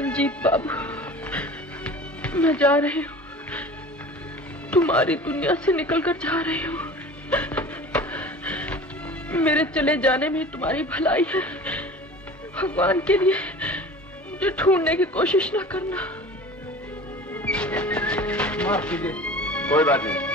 रंजीत बाबू, मैं जा रही हूँ, तुम्हारी दुनिया से निकलकर जा रही हूँ। मेरे चले जाने में तुम्हारी भलाई है। भगवान के लिए मुझे ढूंढने की कोशिश न करना। माफ कीजिए। कोई बात नहीं।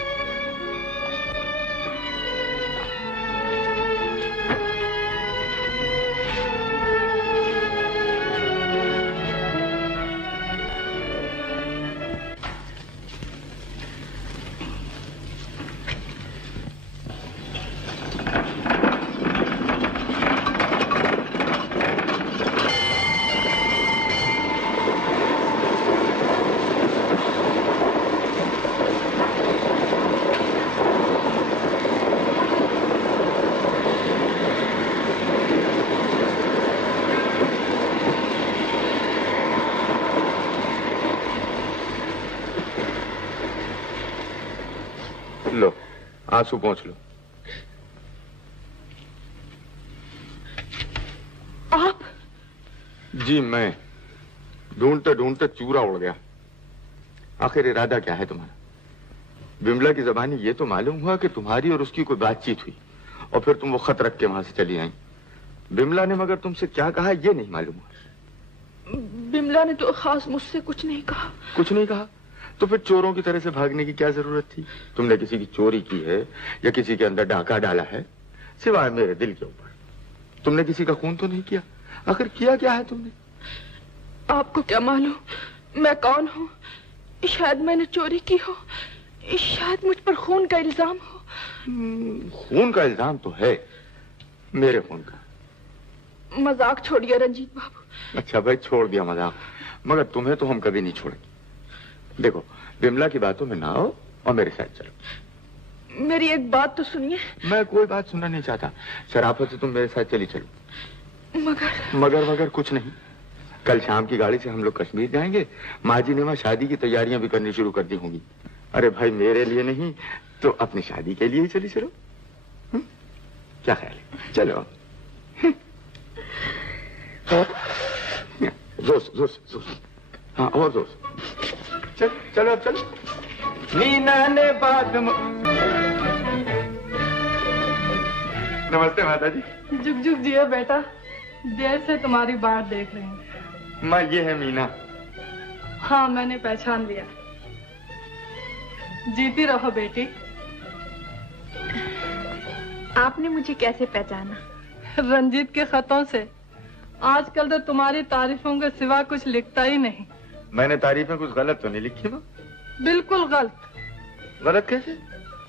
आंसू पहुंच लो। आप? जी मैं। ढूंढते ढूंढते चूरा उड़ गया। आखिर इरादा क्या है तुम्हारा? बिमला की जबानी ये तो मालूम हुआ कि तुम्हारी और उसकी कोई बातचीत हुई और फिर तुम वो खत रख के वहां से चली आई। बिमला ने मगर तुमसे क्या कहा ये नहीं मालूम हुआ। बिमला ने तो खास मुझसे कुछ नहीं कहा। कुछ नहीं कहा? तो फिर चोरों की तरह से भागने की क्या जरूरत थी? तुमने किसी की चोरी की है या किसी के अंदर डाका डाला है? सिवाय मेरे दिल के ऊपर तुमने किसी का खून तो नहीं किया। आखिर किया क्या है तुमने? आपको क्या मालूम मैं कौन हूँ? शायद मैंने चोरी की हो, शायद मुझ पर खून का इल्जाम हो। खून का इल्जाम तो है, मेरे खून का। मजाक छोड़िए रंजीत बाबू। अच्छा भाई छोड़ दिया मजाक, मगर तुम्हें तो हम कभी नहीं छोड़ेंगे। देखो बिमला की बातों में ना आओ और मेरे साथ चलो। मेरी एक बात तो सुनिए। मैं कोई बात सुनना नहीं चाहता। शराफत से तुम मेरे साथ चली चलो। मगर कुछ नहीं। कल शाम की गाड़ी से हम लोग कश्मीर जाएंगे। माजी ने वहां शादी की तैयारियां भी करनी शुरू कर दी होंगी। अरे भाई मेरे लिए नहीं तो अपनी शादी के लिए ही चली चलो। क्या ख्याल है? चलो। जोर से। हाँ और जोर से। चलो अब चलो। मीना ने बात नमस्ते माता जी। जुग जुग जियो बेटा, देर से तुम्हारी बात देख रही हूँ। माँ ये है मीना। हाँ मैंने पहचान लिया। जीती रहो बेटी। आपने मुझे कैसे पहचाना? रंजीत के खतों से। आजकल तो तुम्हारी तारीफों के सिवा कुछ लिखता ही नहीं। मैंने तारीफें कुछ गलत तो नहीं लिखी माँ? बिल्कुल गलत। गलत कैसे?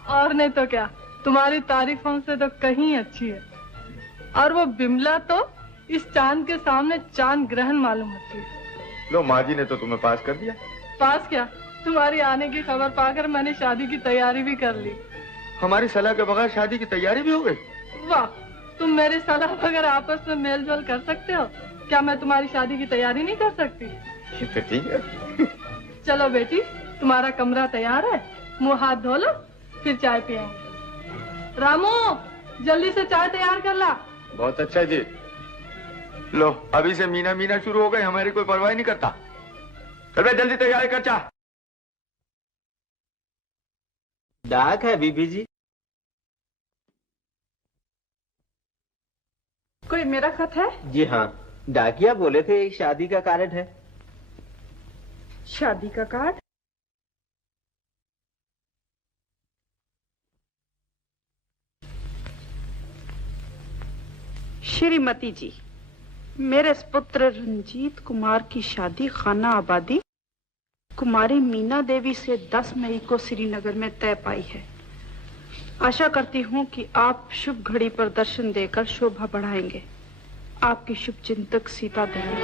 और नहीं तो क्या, तुम्हारी तारीफों से तो कहीं अच्छी है। और वो बिमला तो इस चांद के सामने चांद ग्रहण मालूम होती है। लो माँ जी ने तो तुम्हें पास कर दिया। पास क्या, तुम्हारी आने की खबर पाकर मैंने शादी की तैयारी भी कर ली। हमारी सलाह के बगैर शादी की तैयारी भी हो गई? वाह, तुम मेरी सलाह बगैर आपस में मेल जोल कर सकते हो? क्या मैं तुम्हारी शादी की तैयारी नहीं कर सकती? तो ठीक है। चलो बेटी, तुम्हारा कमरा तैयार है, मुंह हाथ धो लो, फिर चाय पियेंगे। रामू जल्दी से चाय तैयार कर ला। बहुत अच्छा जी। लो अभी से मीना मीना शुरू हो गई, हमारी कोई परवाह नहीं करता। चल भाई जल्दी तैयारी कर। चाह डाक है बीबी जी। कोई मेरा खत है? जी हाँ, डाकिया बोले थे शादी का कार्ड है। शादी का कार्ड? श्रीमती जी, मेरे पुत्र रंजीत कुमार की शादी खाना आबादी कुमारी मीना देवी से 10 मई को श्रीनगर में तय पाई है। आशा करती हूँ कि आप शुभ घड़ी पर दर्शन देकर शोभा बढ़ाएंगे। आपकी शुभ चिंतक सीता देवी।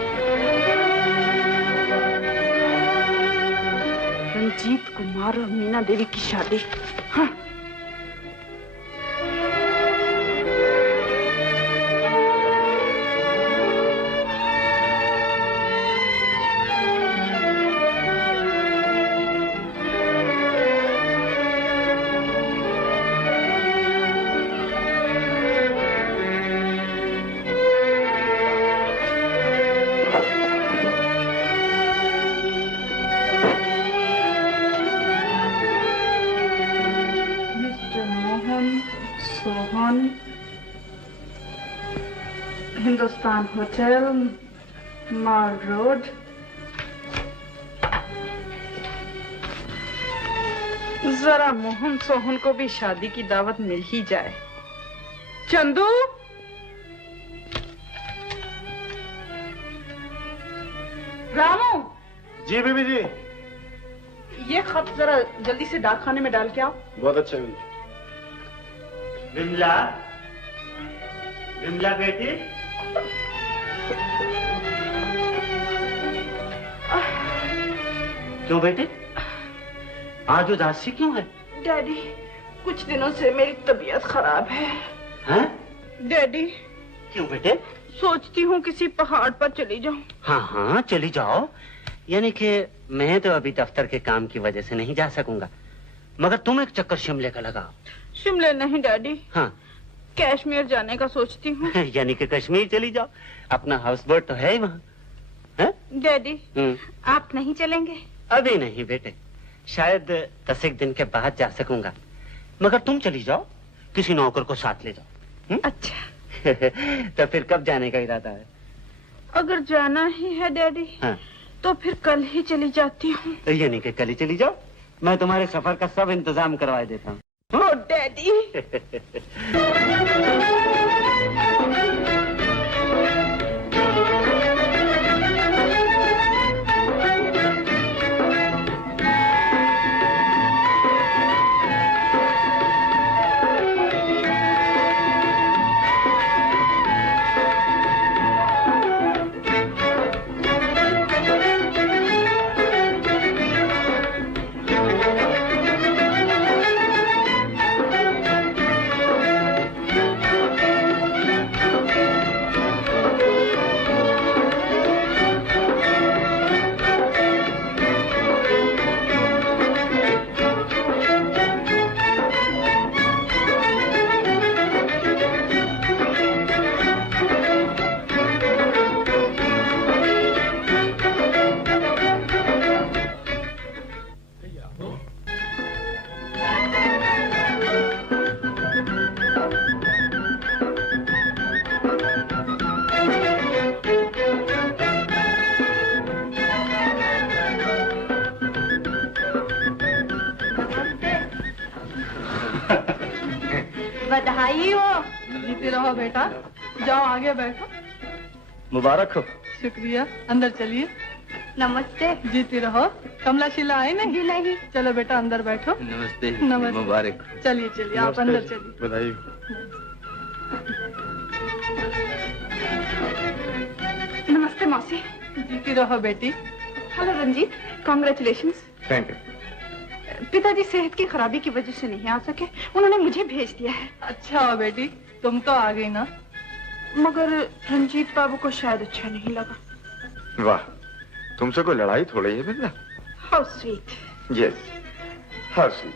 रंजीत कुमार और मीना देवी की शादी। हाँ। Hindustan hotel, mall road. जरा मोहन सोहन को भी शादी की दावत मिल ही जाए। चंदू, रामू। जी बीबी जी। ये खत जरा जल्दी से डाकखाने में डाल के आओ। बहुत अच्छा बीबी। विमला, विमला बेटी। क्यों बेटे, आज उदासी क्यों है? डैडी, कुछ दिनों से मेरी तबीयत खराब है। हैं? डैडी, क्यों बेटे? सोचती हूँ किसी पहाड़ पर चली जाऊँ। हाँ हाँ चली जाओ, यानी कि मैं तो अभी दफ्तर के काम की वजह से नहीं जा सकूंगा, मगर तुम एक चक्कर शिमले का लगाओ। शिमले नहीं डैडी। हाँ, कश्मीर जाने का सोचती हूँ। यानी कि कश्मीर चली जाओ, अपना हाउस बोट तो है ही वहाँ। डैडी, आप नहीं चलेंगे? अभी नहीं बेटे, शायद 10 दिन के बाद जा सकूंगा, मगर तुम चली जाओ, किसी नौकर को साथ ले जाओ। अच्छा। तो फिर कब जाने का इरादा है? अगर जाना ही है डैडी, हाँ। तो फिर कल ही चली जाती हूँ। यानी कि कल ही चली जाओ, मैं तुम्हारे सफर का सब इंतजाम करवा देता हूँ। ओ डैडी। बधाई हो। जीते रहो बेटा, जाओ आगे बैठो। मुबारक हो। शुक्रिया, अंदर चलिए। नमस्ते। जीती रहो। कमला शिला आई नहीं? जी नहीं। चलो बेटा अंदर बैठो। नमस्ते। नमस्ते। मुबारक। चलिए चलिए, आप अंदर चलिए। बधाई। नमस्ते मौसी। जीती रहो बेटी। Hello Ranjit, congratulations. Thank you. पिताजी सेहत की खराबी की वजह से नहीं आ सके, उन्होंने मुझे भेज दिया है। अच्छा हो बेटी, तुम तो आ गई ना। मगर रंजीत बाबू को शायद अच्छा नहीं लगा। वाह, तुमसे कोई लड़ाई थोड़ी है बिल्ला। How sweet. Yes, how sweet.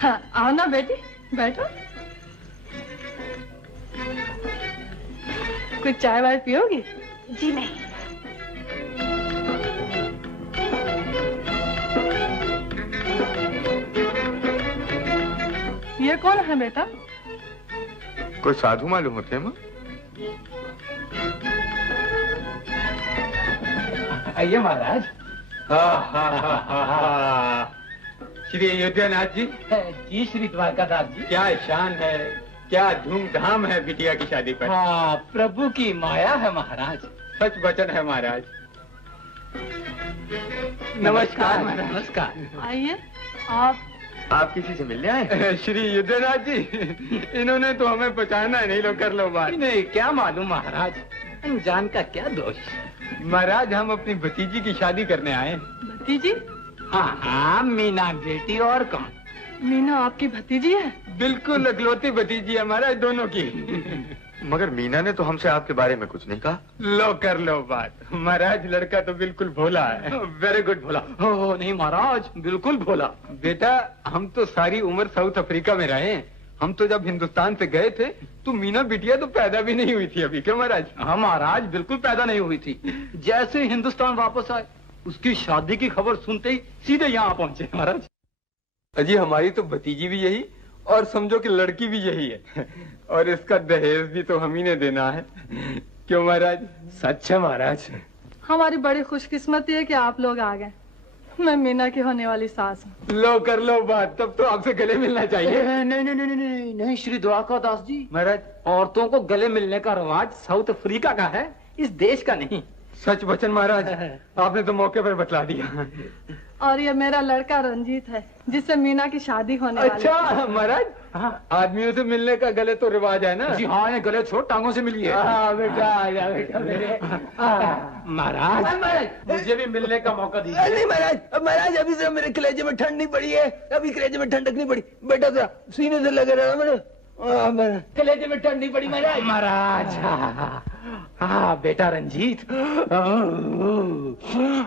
हाँ, आओ ना बेटी, बैठो। कुछ चाय वाय पियोगी? जी नहीं। ये कौन है बेटा? कोई साधु मालूम होते हैं माँ। आइए महाराज। श्री अयोध्यानाथ जी। जी श्री द्वारकादास जी। क्या शान है, क्या धूमधाम है बिटिया की शादी पर। हाँ, प्रभु की माया है महाराज। सच वचन है महाराज। नमस्कार महाराज। नमस्कार। आइए। आप किसी से मिलने आए? श्री युद्धनाथ जी, इन्होंने तो हमें पहचाना नहीं। लो कर लो बात। नहीं, क्या मालूम महाराज, अनजान का क्या दोष। महाराज, हम अपनी भतीजी की शादी करने आए। भतीजी? हाँ हाँ, मीना बेटी और कौन। मीना आपकी भतीजी है? बिल्कुल अकलौती भतीजी है महाराज, दोनों की। मगर मीना ने तो हमसे आपके बारे में कुछ नहीं कहा। लो कर लो बात। महाराज, लड़का तो बिल्कुल भोला है। वेरी गुड भोला। हो नहीं महाराज, बिल्कुल भोला। बेटा, हम तो सारी उम्र साउथ अफ्रीका में रहे। हम तो जब हिंदुस्तान से गए थे तो मीना बिटिया तो पैदा भी नहीं हुई थी अभी। क्यों महाराज? हाँ महाराज, बिल्कुल पैदा नहीं हुई थी। जैसे ही हिंदुस्तान वापस आए, उसकी शादी की खबर सुनते ही सीधे यहाँ पहुंचे महाराज। अजी, हमारी तो भतीजी भी यही और समझो कि लड़की भी यही है। और इसका दहेज भी तो हम ही ने देना है। क्यों महाराज? सच है महाराज। हमारी बड़ी खुशकिस्मती है कि आप लोग आ गए। मैं मीना की होने वाली सास हूँ। लो कर लो बात, तब तो आपसे गले मिलना चाहिए। नहीं नहीं नहीं नहीं नहीं नहीं श्री द्वारका दास जी, महाराज औरतों को गले मिलने का रिवाज साउथ अफ्रीका का है, इस देश का नहीं। सच वचन महाराज, आपने तो मौके पर बतला दिया। और ये मेरा लड़का रंजीत है, जिससे मीना की शादी होने वाली है। अच्छा महाराज, आदमियों से मिलने का गले तो रिवाज है ना? जी हाँ, ये गले छोड़, टांगों से मिलिए। बेटा आजा बेटा मेरे। महाराज मुझे भी मिलने का मौका दीजिए। नहीं महाराज, महाराज अभी से मेरे कलेजे में ठंड नहीं पड़ी है, अभी कलेजे में ठंडक नहीं पड़ी। बेटा जरा सीने से लगे रहा मेरे, कलेजे में ठंड नहीं पड़ी महाराज। महाराज हाँ बेटा रंजीत,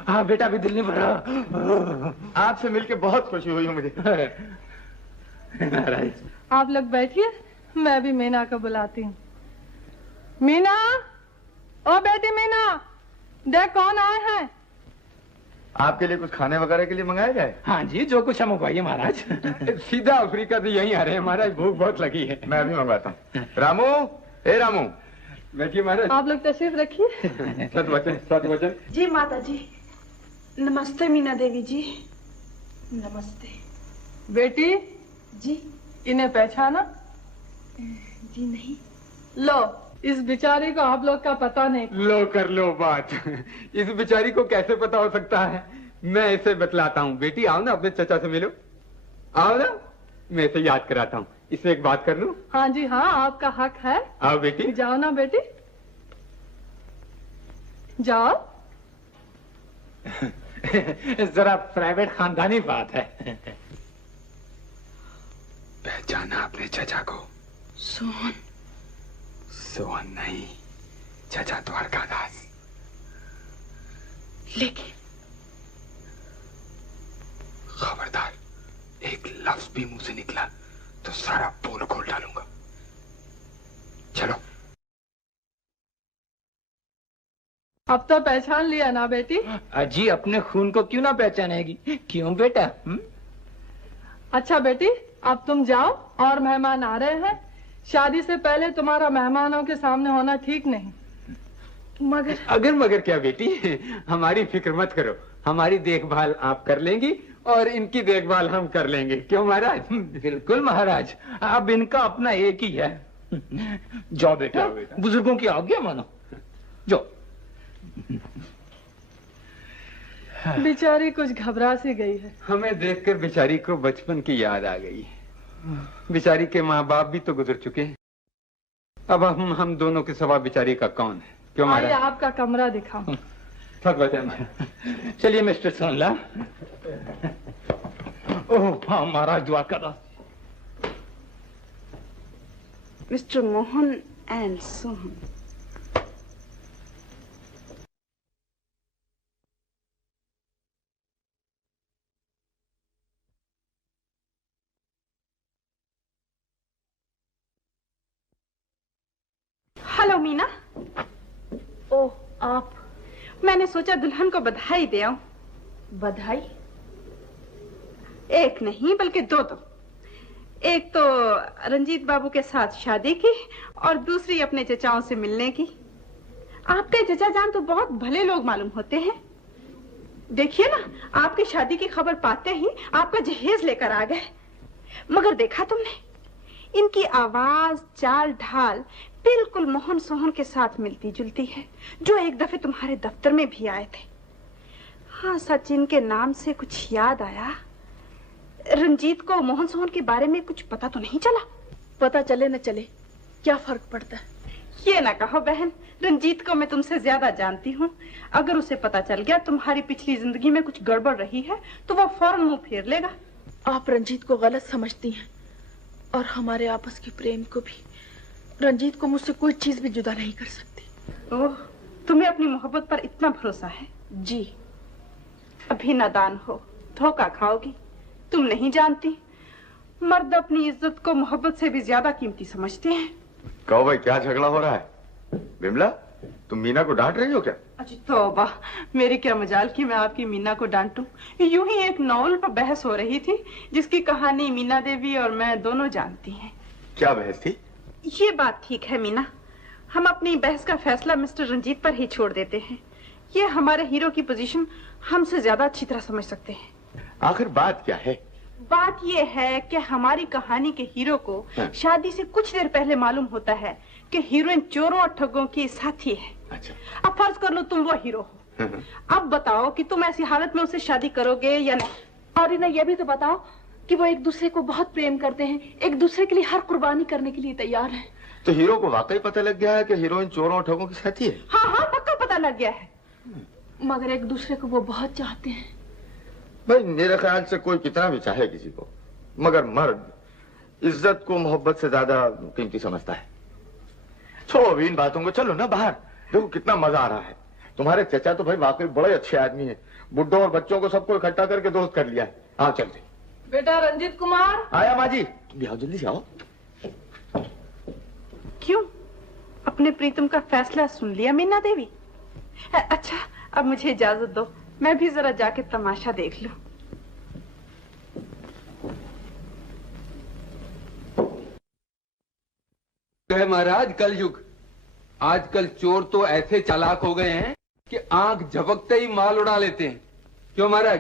हाँ बेटा भी दिल नहीं भरा। आपसे मिलके बहुत खुशी हुई मुझे। महाराज आप लोग बैठिए, मैं भी मीना को बुलाती हूँ। मीना, ओ बेटी मीना, देख कौन आए हैं। आपके लिए कुछ खाने वगैरह के लिए मंगाया जाए? हाँ जी, जो कुछ है मंगवाइए महाराज। सीधा अफ्रीका से यहीं आ रहे हैं महाराज, भूख बहुत लगी है। मैं अभी मंगवाता हूँ। रामू, ए रामू, बैठिए महाराज। आप लोग तशरीफ रखिए। सत वचन, सत वचन। जी माता जी। नमस्ते मीना देवी जी। नमस्ते। बेटी जी। इन्हें पहचाना? जी नहीं। लो, इस बेचारी को आप लोग का पता नहीं। लो कर लो बात। इस बेचारी को कैसे पता हो सकता है? मैं इसे बतलाता हूँ। बेटी आओ ना, अपने चचा से मिलो। आओ ना, मैं इसे याद कराता हूँ। इससे एक बात कर लूं? हाँ जी हाँ, आपका हक है। आओ बेटी। जाओ ना बेटी, जाओ। जरा प्राइवेट खानदानी बात है। पहचाना आपने चचा को? सोहन। सोहन नहीं, चचा द्वारकादास। लेकिन खबरदार, एक लफ्ज भी मुंह से निकला तो सारा पोल खोल डालूंगा। चलो। अब तो पहचान लिया ना बेटी? अजी अपने खून को क्यों ना पहचानेगी? क्यों बेटा? अच्छा बेटी, अब तुम जाओ, और मेहमान आ रहे हैं। शादी से पहले तुम्हारा मेहमानों के सामने होना ठीक नहीं। मगर क्या बेटी, हमारी फिक्र मत करो, हमारी देखभाल आप कर लेंगी और इनकी देखभाल हम कर लेंगे। क्यों महाराज? बिल्कुल महाराज, अब इनका अपना एक ही है। जाओ बेटा, बुजुर्गों की आज्ञा मानो। जाओ। बेचारी कुछ घबरा सी गई है। हमें देखकर बेचारी को बचपन की याद आ गई। बेचारी के माँ बाप भी तो गुजर चुके हैं। अब हम दोनों के सिवा बेचारी का कौन है? क्यों आइए महाराज? आपका कमरा दिखाओ। सत वचन। चलिए मिस्टर सोनलाल। ओह हाँ महाराज, Dwarkadas. Mister Mohan and Sohan. Hello Meena. Oh आप, मैंने सोचा दुल्हन को बधाई दे आऊं। बधाई? एक नहीं बल्कि दो। तो एक तो रंजीत बाबू के साथ शादी की और दूसरी अपने चचाओं से मिलने की। आपके चचा जान तो बहुत भले लोग मालूम होते हैं। देखिए ना, आपकी शादी की खबर पाते ही आपका जहेज लेकर आ गए। मगर देखा तुमने, इनकी आवाज, चाल ढाल बिल्कुल मोहन सोहन के साथ मिलती जुलती है, जो एक दफे तुम्हारे दफ्तर में भी आए थे। हाँ सच, इनके नाम से कुछ याद आया। रंजीत को मोहन सोहन के बारे में कुछ पता तो नहीं चला? पता चले न चले, क्या फर्क पड़ता है? ये ना कहो बहन, रंजीत को मैं तुमसे ज्यादा जानती हूँ। अगर उसे पता चल गया तुम्हारी पिछली जिंदगी में कुछ गड़बड़ रही है तो वो फौरन मुंह फेर लेगा। आप रंजीत को गलत समझती हैं, और हमारे आपस के प्रेम को भी। रंजीत को मुझसे कोई चीज भी जुदा नहीं कर सकती। ओह, तुम्हें अपनी मोहब्बत पर इतना भरोसा है? जी। अभी नादान हो, धोखा खाओगी। तुम नहीं जानती, मर्द अपनी इज्जत को मोहब्बत से भी ज्यादा कीमती समझते हैं। कहो भाई, क्या झगड़ा हो रहा है? बिमला, तुम मीना को डांट रही हो क्या? अच्छा तौबा, मेरी क्या मजाल कि मैं आपकी मीना को डांटूं। यूं ही एक नॉवल पर बहस हो रही थी, जिसकी कहानी मीना देवी और मैं दोनों जानती हैं। क्या बहस थी? ये बात ठीक है मीना, हम अपनी बहस का फैसला मिस्टर रंजीत पर ही छोड़ देते हैं। ये हमारे हीरो की पोजीशन हमसे ज्यादा अच्छी तरह समझ सकते हैं। आखिर बात क्या है? बात ये है कि हमारी कहानी के हीरो को शादी से कुछ देर पहले मालूम होता है कि हीरोइन चोरों और ठगों की साथी है। अच्छा। अब फर्ज कर लो तुम वो हीरो हो। अब बताओ कि तुम ऐसी हालत में उससे शादी करोगे या नहीं? और इन्हें यह भी तो बताओ कि वो एक दूसरे को बहुत प्रेम करते हैं, एक दूसरे के लिए हर कुर्बानी करने के लिए तैयार हैं। तो हीरो को वाकई पता लग गया है कि हीरोइन चोरों और ठगों की साथी है? हाँ हाँ, पक्का पता लग गया है। मगर एक दूसरे को वो बहुत चाहते हैं। भाई मेरे ख्याल से कोई कितना भी चाहे किसी को, मगर मर्द इज्जत को मोहब्बत से ज्यादा कीमती समझता है। छोड़ो अभी इन बातों को, चलो ना बाहर। देखो कितना मजा आ रहा है। तुम्हारे चचा तो भाई वाकई बड़े अच्छे आदमी हैं। बुड्ढों और बच्चों को सबको इकट्ठा करके दोस्त कर लिया है। हाँ चलते। बेटा रंजीत कुमार। आया माँ जी। तुम भी आओ, जल्दी से आओ। क्यों, अपने प्रीतम का फैसला सुन लिया मीना देवी? अच्छा, अब मुझे इजाजत दो, मैं भी जरा जाके तमाशा देख लूं। है महाराज कलयुग। आजकल चोर तो ऐसे चालाक हो गए हैं कि आंख झपकते ही माल उड़ा लेते हैं। क्यों महाराज?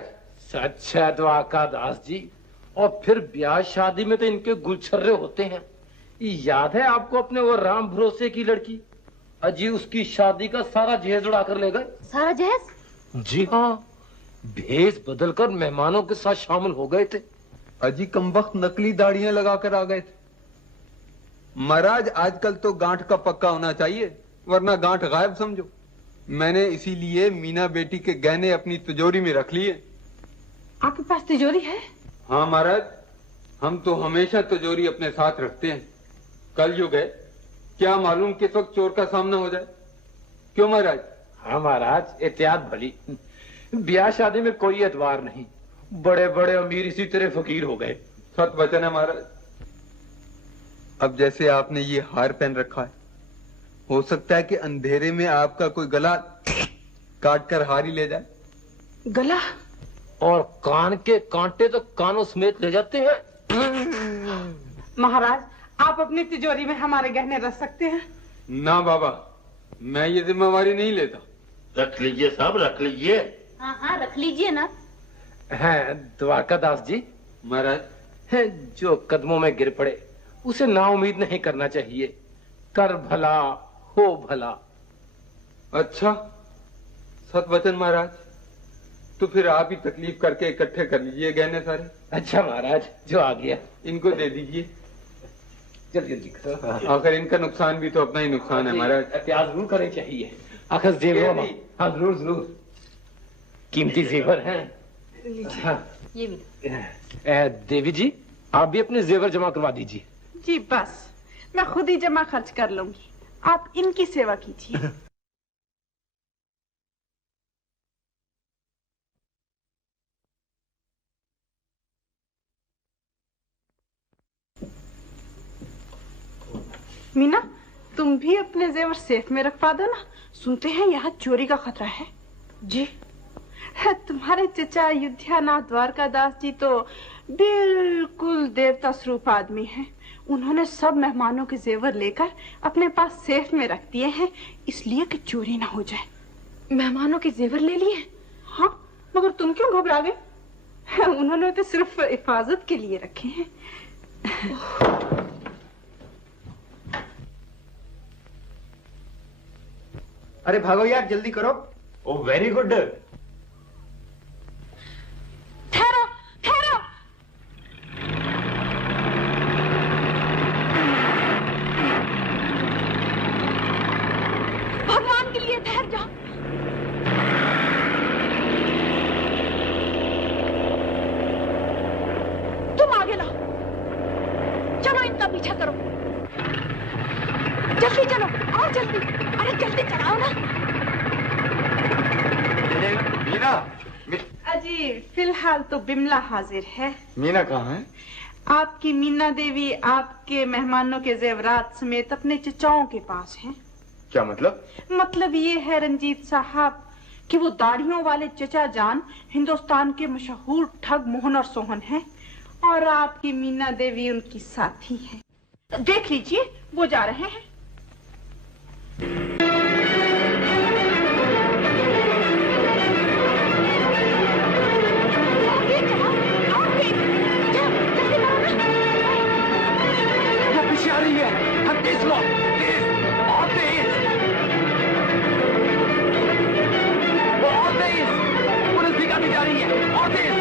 सच है द्वारका दास जी। और फिर ब्याह शादी में तो इनके गुलछर्रे होते हैं। याद है आपको अपने वो राम भरोसे की लड़की? अजी उसकी शादी का सारा जहेज उड़ा कर ले गए। सारा जहेज? जी हाँ, भेष बदलकर मेहमानों के साथ शामिल हो गए थे। अजी कमबख्त नकली दाढ़ियां लगाकर आ गए थे। महाराज आजकल तो गांठ का पक्का होना चाहिए, वरना गांठ गायब समझो। मैंने इसीलिए मीना बेटी के गहने अपनी तिजोरी में रख लिए। आपके पास तिजोरी है? हाँ महाराज, हम तो हमेशा तिजोरी अपने साथ रखते हैं। कलयुग है, क्या मालूम किस वक्त चोर का सामना हो जाए। क्यों महाराज? हाँ महाराज, एहतियात भली। ब्याह शादी में कोई एतबार नहीं। बड़े बड़े अमीर इसी तरह फकीर हो गए। सत वचन है महाराज। अब जैसे आपने ये हार पहन रखा है, हो सकता है कि अंधेरे में आपका कोई गला काट कर हार ही ले जाए। गला? और कान के कांटे तो कानों समेत ले जाते हैं। महाराज, आप अपनी तिजोरी में हमारे गहने रख सकते हैं? ना बाबा, मैं ये जिम्मेवारी नहीं लेता। रख लीजिए साहब, रख लीजिए। हाँ हाँ, रख लीजिए ना। है द्वारका दास जी। महाराज, जो कदमों में गिर पड़े उसे नाउम्मीद नहीं करना चाहिए। कर भला हो भला। अच्छा, सत वचन महाराज। तो फिर आप ही तकलीफ करके इकट्ठे कर लीजिए गहने सारे। अच्छा महाराज, जो आ गया इनको दे दीजिए। जल्दी जल्दी करो। आखिर इनका नुकसान भी तो अपना ही नुकसान है महाराज। एहतियात जरूर करनी चाहिए। आखिर जेवर, हाँ जरूर जरूर, कीमती जेवर हैं। ये भी। देवी जी, आप भी अपने जेवर जमा करवा दीजिए। जी बस, मैं खुद ही जमा खर्च कर लूंगी, आप इनकी सेवा कीजिए। मीना, तुम भी अपने जेवर सेफ में रखवा दो ना। सुनते हैं यहाँ चोरी का खतरा है। जी, तुम्हारे चचा अयोध्यानाथ द्वारकादास जी तो बिल्कुल देवता स्वरूप आदमी हैं। उन्होंने सब मेहमानों के जेवर लेकर अपने पास सेफ में रख दिए हैं, इसलिए कि चोरी ना हो जाए। मेहमानों के जेवर ले लिए? हाँ, मगर तुम क्यों घबरा गए? उन्होंने तो सिर्फ हिफाजत के लिए रखे हैं। अरे भागो यार, जल्दी करो। ओ वेरी गुड। ठहरो ठहरो। भगवान के लिए ठहर जाओ। तुम आगे लाओ, चलो इनका पीछा करो। जल्दी चलो, और जल्दी। अरे जल्दी चलाओ ना। मीना, अजी फिलहाल तो बिमला हाजिर है। मीना कहाँ है? आपकी मीना देवी आपके मेहमानों के जेवरात समेत अपने चचाओं के पास हैं। क्या मतलब? मतलब ये है रंजीत साहब कि वो दाढ़ियों वाले चचा जान हिंदुस्तान के मशहूर ठग मोहन और सोहन हैं, और आपकी मीना देवी उनकी साथी है। देख लीजिए, वो जा रहे हैं। पीछे आ रही है, हम तेज लो, तेज, और तेज, वो और तेज, पुलिस भी काफी जा रही है, और तेज।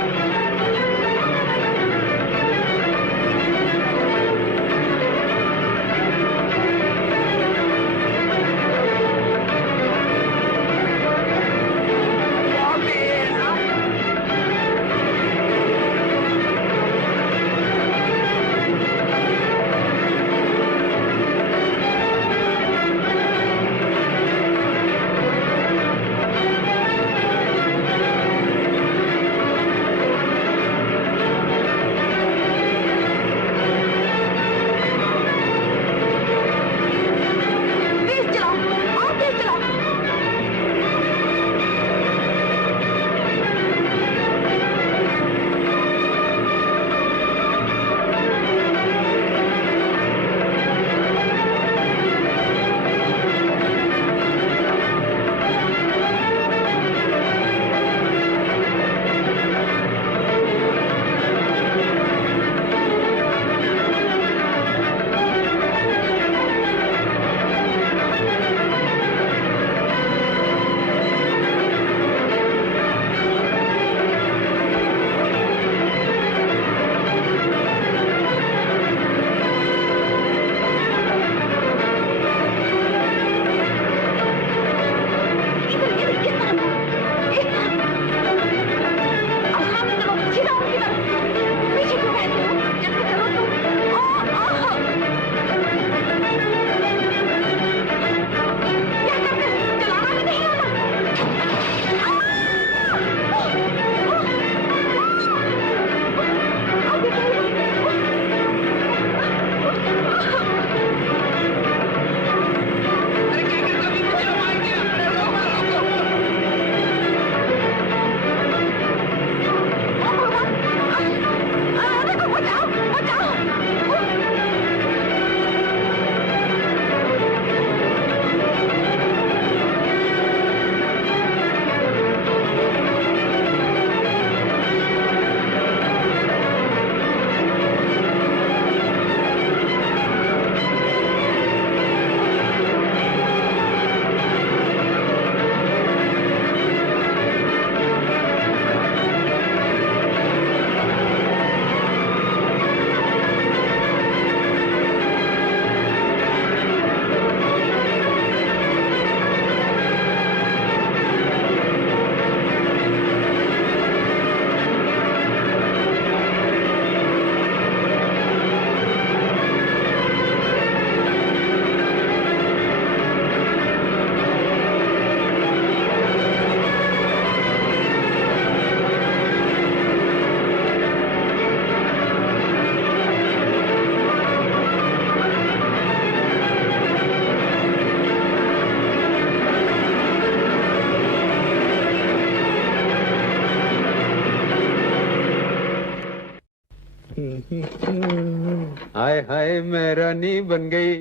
हाय हाय मैं रानी बन गई।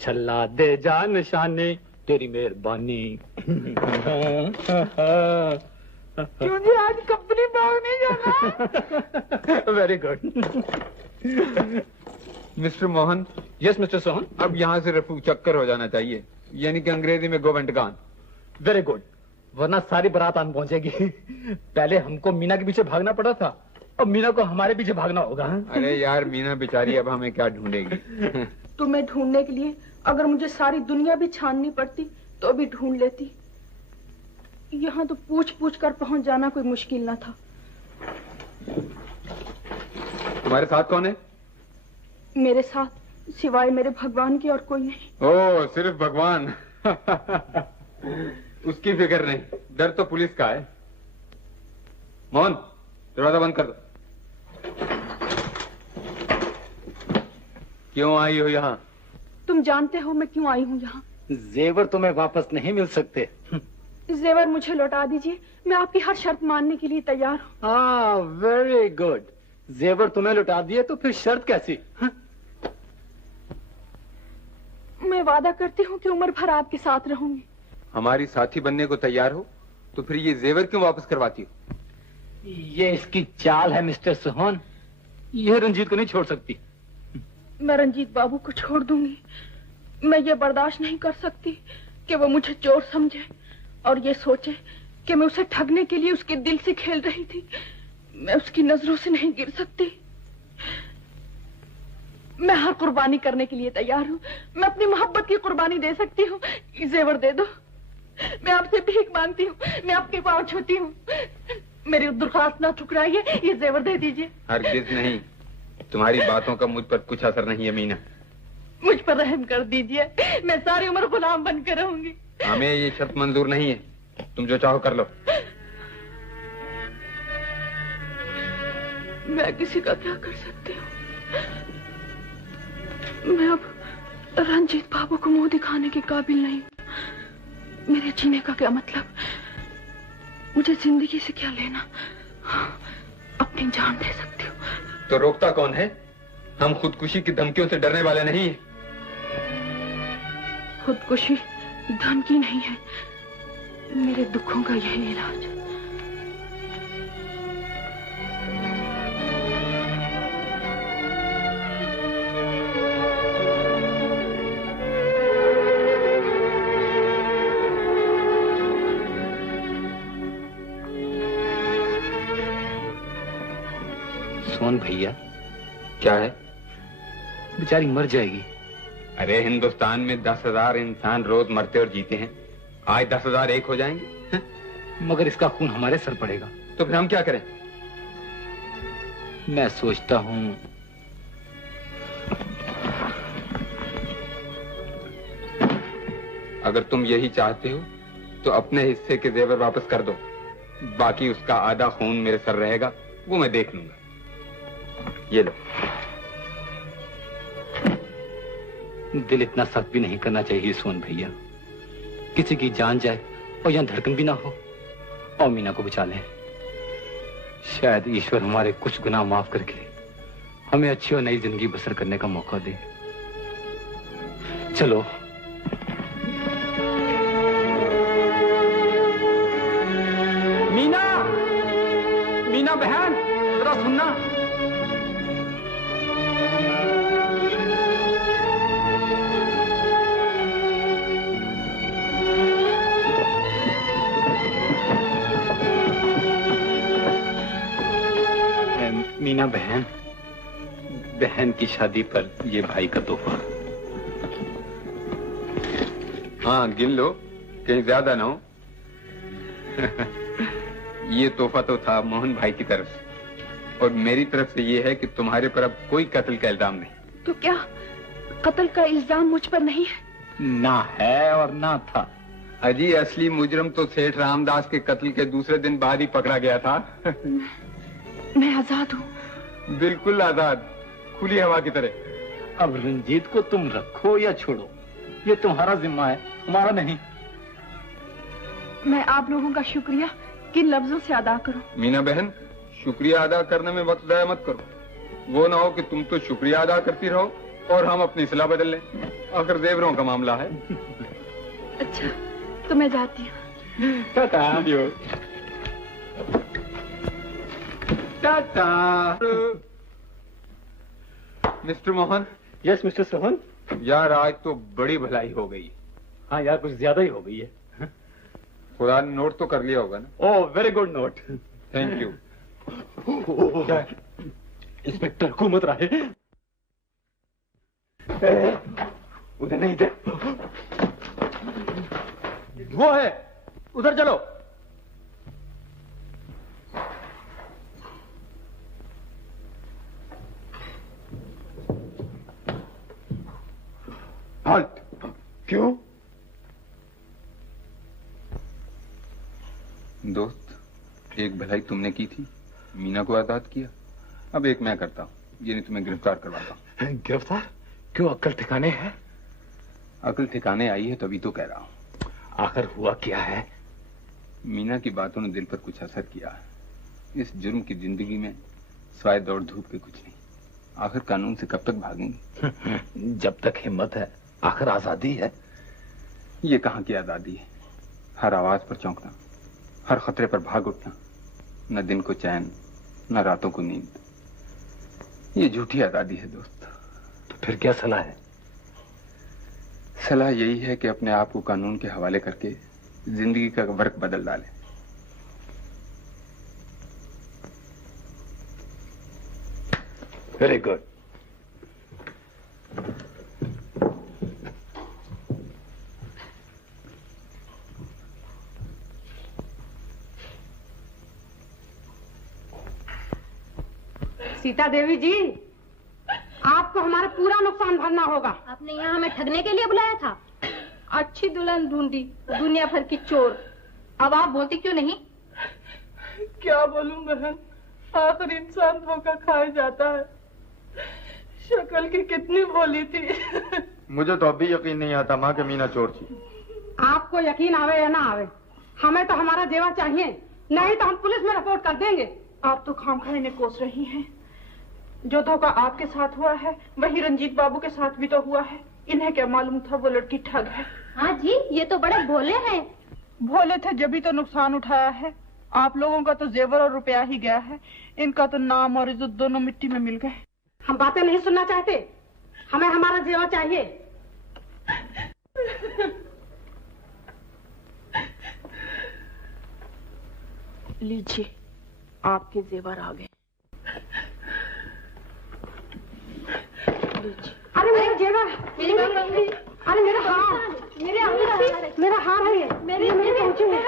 छल्ला दे जा निशाने तेरी मेहरबानी। क्यों जी आज कंपनी भाग नहीं जाना? Very good. Mister Mohan. Yes mister Sohan. अब यहाँ से रफू चक्कर हो जाना चाहिए, यानी कि अंग्रेजी में go went gone. Very good, वरना सारी बारात आन पहुंचेगी। पहले हमको मीना के पीछे भागना पड़ा था, अब मीना को हमारे पीछे भागना होगा। अरे यार मीना बेचारी अब हमें क्या ढूंढेगी। तुम्हें ढूंढने के लिए अगर मुझे सारी दुनिया भी छाननी पड़ती तो भी ढूंढ लेती। यहाँ तो पूछ पूछ कर पहुंच जाना कोई मुश्किल न था। तुम्हारे साथ कौन है? मेरे साथ सिवाय मेरे भगवान के और कोई नहीं। ओह सिर्फ भगवान। उसकी फिक्र नहीं, डर तो पुलिस का है। मोहन दरवाजा बंद कर दो। क्यों आई हो यहाँ? तुम जानते हो मैं क्यों आई हूँ यहाँ। जेवर तुम्हें वापस नहीं मिल सकते। जेवर मुझे लौटा दीजिए, मैं आपकी हर शर्त मानने के लिए तैयार हूँ। हाँ वेरी गुड, जेवर तुम्हें लौटा दिए तो फिर शर्त कैसी? मैं मैं वादा करती हूँ कि उम्र भर आपके साथ रहूंगी। हमारी साथी बनने को तैयार हो तो फिर ये जेवर क्यों वापस करवाती हो? ये इसकी चाल है मिस्टर सोहन, ये रंजीत को नहीं छोड़ सकती। मैं रंजीत बाबू को छोड़ दूंगी। मैं ये बर्दाश्त नहीं कर सकती कि वो मुझे चोर समझे और ये सोचे कि मैं उसे ठगने के लिए उसके दिल से खेल रही थी। मैं उसकी नजरों से नहीं गिर सकती। मैं हर कुर्बानी करने के लिए तैयार हूँ। मैं अपनी मोहब्बत की कुर्बानी दे सकती हूँ। जेवर दे दो। मैं आपसे भीख मांगती हूँ। मैं आपके पाँव छूती हूँ। मेरी दरख्वास्त ना ठुकराइए, ये जेवर दे दीजिए। हरगिज नहीं, तुम्हारी बातों का मुझ पर कुछ असर नहीं है मीना। मुझ पर रहम कर दीजिए, मैं सारी उम्र गुलाम बनकर रहूंगी। हमें ये शर्त मंजूर नहीं है, तुम जो चाहो कर लो। मैं किसी का क्या कर सकती हूँ? मैं अब रंजीत बाबू को मुंह दिखाने के काबिल नहीं हूँ। मेरे जीने का क्या मतलब? मुझे जिंदगी से क्या लेना? अपनी जान दे सकती हूँ। तो रोकता कौन है? हम खुदकुशी की धमकियों से डरने वाले नहीं हैं। खुदकुशी धमकी नहीं है, मेरे दुखों का यही इलाज। सोन भैया, क्या है? बेचारी मर जाएगी। अरे हिंदुस्तान में 10,000 इंसान रोज मरते और जीते हैं, आज 10,000 एक हो जाएंगे। मगर इसका खून हमारे सर पड़ेगा। तो फिर हम क्या करें? मैं सोचता हूँ अगर तुम यही चाहते हो तो अपने हिस्से के जेवर वापस कर दो। बाकी उसका आधा खून मेरे सर रहेगा, वो मैं देख लूंगा। ये लो। दिल इतना सख्त भी नहीं करना चाहिए सोन भैया। किसी की जान जाए और यहाँ धड़कन भी ना हो और मीना को बचा ले। शायद ईश्वर हमारे कुछ गुनाह माफ करके हमें अच्छी और नई जिंदगी बसर करने का मौका दे। चलो। मीना, मीना बहन, जरा सुनना। मीना बहन, बहन की शादी पर ये भाई का तोहफा। हाँ गिन लो, कहीं ज्यादा ना हो। ये तोहफा तो था मोहन भाई की तरफ से, और मेरी तरफ से ये है कि तुम्हारे पर अब कोई कत्ल का इल्जाम नहीं। तो क्या कत्ल का इल्जाम मुझ पर नहीं है? ना है और ना था। अजी असली मुजरम तो सेठ रामदास के कत्ल के दूसरे दिन बाद ही पकड़ा गया था। मैं आजाद हूँ। बिल्कुल आजाद, खुली हवा की तरह। अब रंजीत को तुम रखो या छोड़ो, ये तुम्हारा जिम्मा है, हमारा नहीं। मैं आप लोगों का शुक्रिया किन लफ्जों से अदा करूं? मीना बहन, शुक्रिया अदा करने में वक्त जाया मत करो। वो ना हो कि तुम तो शुक्रिया अदा करती रहो और हम अपनी सलाह बदल लें। आखिर जेवरों का मामला है। अच्छा, तो मैं जाती हूँ। Tata. Tata. Mister Mohan. Yes mister Sohan. यार आज तो बड़ी भलाई हो गई। हाँ यार, कुछ ज्यादा ही हो गई है। खुदा ने नोट तो कर लिया होगा ना? Oh very good note. Thank you. Inspector हुकूमत रहे। उधर नहीं दे, वो है, उधर चलो। halt। क्यों? दोस्त, एक भलाई तुमने की थी, मीना को आजाद किया। अब एक मैं करता हूँ, ये नहीं तुम्हें गिरफ्तार करवाता हूँ। गिरफ्तार? क्यों, अक्ल ठिकाने है? अक्ल ठिकाने आई है तभी तो कह रहा हूँ। आखिर हुआ क्या है? मीना की बातों ने दिल पर कुछ असर किया है। इस जुर्म की जिंदगी में सिवाय दौड़ धूप के कुछ नहीं। आखिर कानून से कब तक भागेंगे? जब तक हिम्मत है आखिर आजादी है। ये कहाँ की आजादी है? हर आवाज पर चौंकना, हर खतरे पर भाग उठना, न दिन को चैन न रातों को नींद। ये झूठी आजादी है दोस्त। तो फिर क्या सलाह है? सलाह यही है कि अपने आप को कानून के हवाले करके जिंदगी का वर्क बदल डालें। Very good. सीता देवी जी, आपको हमारा पूरा नुकसान भरना होगा। आपने यहाँ हमें ठगने के लिए बुलाया था? अच्छी दुल्हन ढूंढी, दुनिया भर की चोर। अब आप बोलती क्यों नहीं? क्या बोलूं बहन, आखिर इंसान धोखा खाया जाता है। शक्ल की कितनी भोली थी। मुझे तो अभी यकीन नहीं आता माँ कि मीना चोर थी। आपको यकीन आवे या ना आवे, हमें तो हमारा जेवर चाहिए, नहीं तो हम पुलिस में रिपोर्ट कर देंगे। आप तो खामखा इन्हें कोस रही हैं। जो धोखा आपके साथ हुआ है वही रंजीत बाबू के साथ भी तो हुआ है। इन्हें क्या मालूम था वो लड़की ठग है। हाँ जी, ये तो बड़े भोले हैं। भोले थे जब ही तो नुकसान उठाया है। आप लोगों का तो जेवर और रुपया ही गया है, इनका तो नाम और इज्जत दोनों मिट्टी में मिल गए। हम बातें नहीं सुनना चाहते, हमें हमारा जेवर चाहिए। लीजिए, आपके जेवर आ गए। अरे मेरा जेवर, अरे मेरा हार, मेरा हार है ये, मेरे पहुंची है।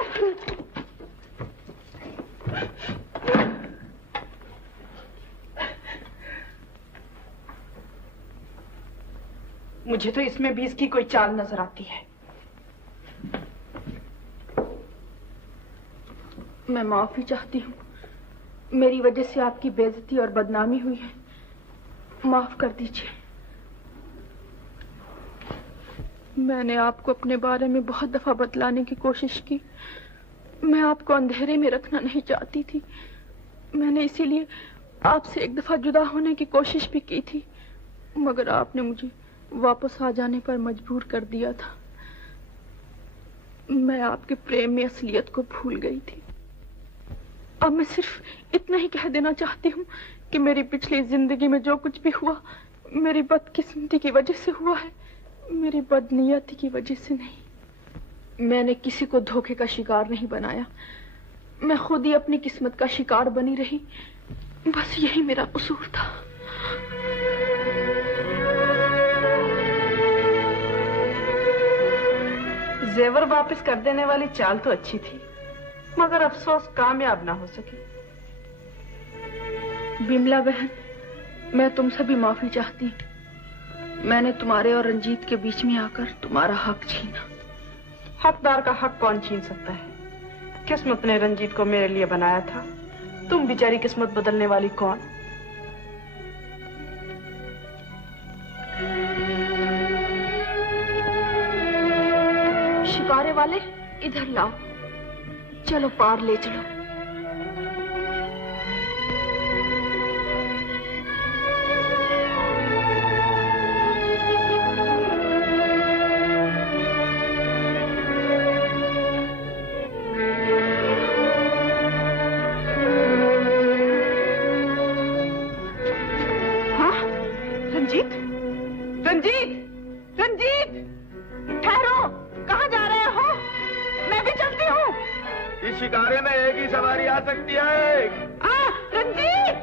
मुझे तो इसमें भी इसकी कोई चाल नजर आती है। मैं माफी चाहती हूँ, मेरी वजह से आपकी बेइज्जती और बदनामी हुई है, माफ कर दीजिए। मैंने आपको अपने बारे में बहुत दफा बतलाने की कोशिश की। मैं आपको अंधेरे में रखना नहीं चाहती थी। मैंने इसीलिए आपसे एक दफा जुदा होने की कोशिश भी की थी, मगर आपने मुझे वापस आ जाने पर मजबूर कर दिया था। मैं आपके प्रेम में असलियत को भूल गई थी। अब मैं सिर्फ इतना ही कह देना चाहती हूँ कि मेरी पिछली जिंदगी में जो कुछ भी हुआ मेरी बदकिस्मती की वजह से हुआ है, मेरी बदनीयती की वजह से नहीं। मैंने किसी को धोखे का शिकार नहीं बनाया, मैं खुद ही अपनी किस्मत का शिकार बनी रही। बस यही मेरा कसूर था। जेवर वापस कर देने वाली चाल तो अच्छी थी, मगर अफसोस कामयाब ना हो सकी। बिमला बहन, मैं तुमसे भी माफी चाहती। मैंने तुम्हारे और रंजीत के बीच में आकर तुम्हारा हक छीना। हकदार का हक कौन छीन सकता है? किस्मत ने रंजीत को मेरे लिए बनाया था, तुम बेचारी किस्मत बदलने वाली कौन? शिकारे वाले इधर लाओ, चलो पार ले चलो। हाँ, रंजीत, रंजीत, रंजीत, ठहरो, कहाँ जा रहे हो? मैं भी चलती हूँ। इस शिकारे में एक ही सवारी आ सकती है। रंजीत!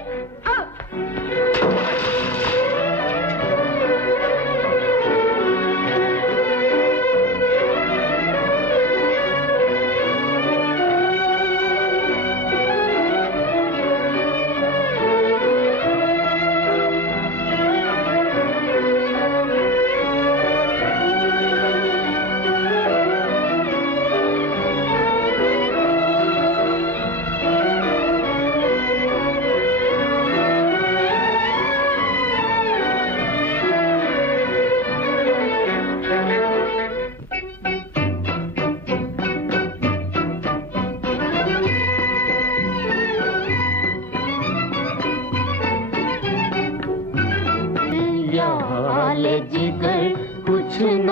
जिगर कुछ न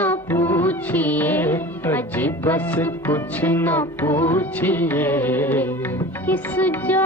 बस कुछ न पूछिए, किस जो